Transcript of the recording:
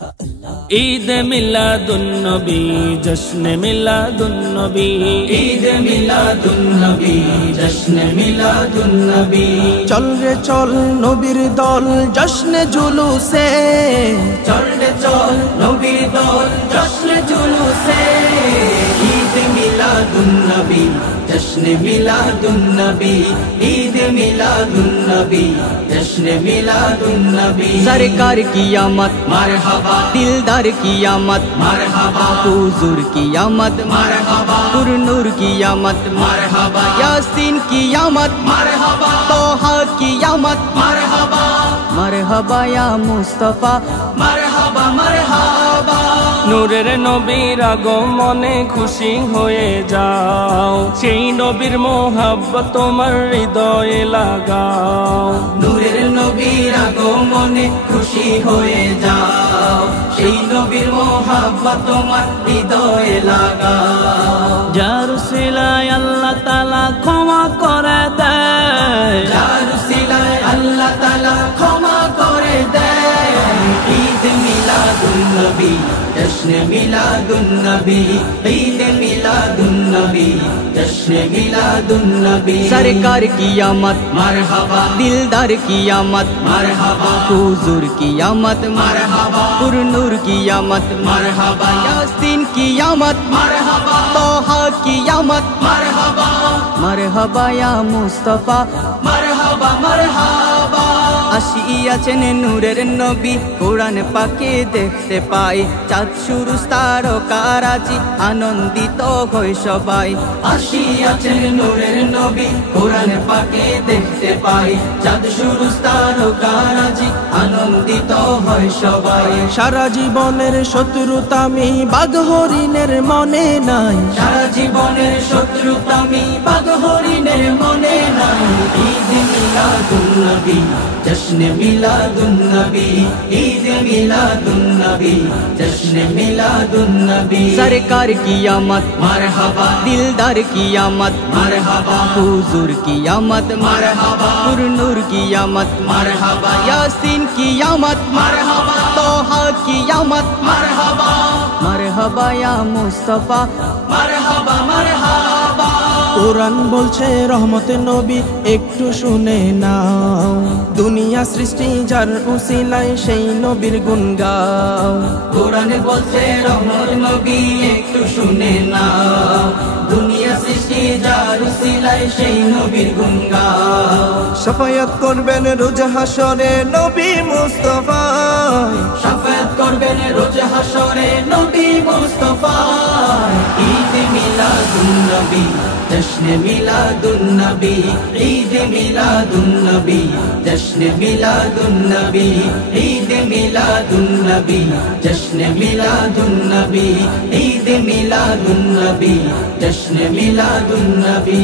ঈদ মিলাদুন নবী জশ্নে মিলাদুন নবী, ঈদ মিলাদুন নবী জশ্নে মিলাদুন নবী। চল রে চল নবীর দল জশ্নে জুলুসে, চল রে চল নবীর দল জশ্নে জুলুসে। ঈদ মিলাদুন নবী জশ্নে মিলাদুন নবী, ঈদ মিলাদুন নবী জশ্নে মিলাদুন নবী। सरकार की आमद मरहबा, दिलदार की आमद मरहबा, हुजूर की आमद मरहबा, पुरनूर की आमद मरहबा, यासीन की आमद मरहबा, तोहा की आमद मरहबा, मरहबा या मुस्तफा मरहबा, मरहबा। নূরের নবীর আগমনে খুশি হয়ে যাও, সেই নবীর মোহাব্বত তোমার হৃদয়ে লাগাও। নূরের নবীর আগমনে খুশি হয়ে যাও, সেই নবীর মোহাব্বত তোমার হৃদয়ে লাগাও। যার উসিলায় আল্লাহ তাআলা ক্ষমা করে দেয়, যার উসিলায় আল্লাহ তাআলা ক্ষমা করে দেয়। ঈদ মিলাদুন নবী जश्न मिलादुन नबी, ईद मिलादुन नबी जश्न मिलादुन नबी। सरकार की आमद मरहबा, दिलदार की आमद मरहबा, हुजूर की आमद मरहबा, पुरनूर की आमद मरहबा, यासीन की आमद मरहबा, तोहा की आमद मरहबा, मरहबा या मुस्तफा मरहबा, मरहबा। আসিয়াছেন নূরের নবী কোরআন পাকে দেখতে পাই, চাঁদ সুরুজ তারকারাজি আনন্দিত হয় সবাই। আসিয়াছেন নূরের নবী কোরআন পাকে দেখতে পাই, চাঁদ সুরুজ তারকারাজি আনন্দিত হয় সবাই। সারা জীবনের শত্রুতামি বাঘ হরিণের মনে নাই, সারা জীবনের শত্রুতামি বাঘ হরিণের মনে নাই। ঈদ মিলাদুন নবী जश्न मिलादुन नबी, ईद मिलादुन नबी जश्न मिलादुन नबी। सरकार की आमद मरहबा, दिलदार की आमद मरहबा, हुजूर की आमद मरहबा, पुरनूर की आमद मरहबा, यासीन की आमद मरहबा, तोहा की आमद मरहबा, मरहबा या मुस्तफा मरहबा, मरहबा। কোরআন বলছে রহমতে নবী একটু শুনে নাও, দুনিয়া সৃষ্টি যার উসিলায় সেই নবীর গুণ গাও। কোরআন বলছে রহমত নবী একটু শুনে নাও, দুনিয়া সৃষ্টি যার উসিলায় সেই নবীর গুণ গাও। শাফায়াত করবেন রোজ হাসরে নবী মুস্তাফা, শাফায়াত করবেন রোজ হাসরে নবী মুস্তাফা। ঈদ মিলাদুন নবী जश्न मिलादुन नबी, ईद मिलादुन नबी जश्न मिलादुन नबी, ईद मिलादुन नबी जश्न मिलादुन नबी, ईद मिलादुन नबी जश्न मिलादुन नबी।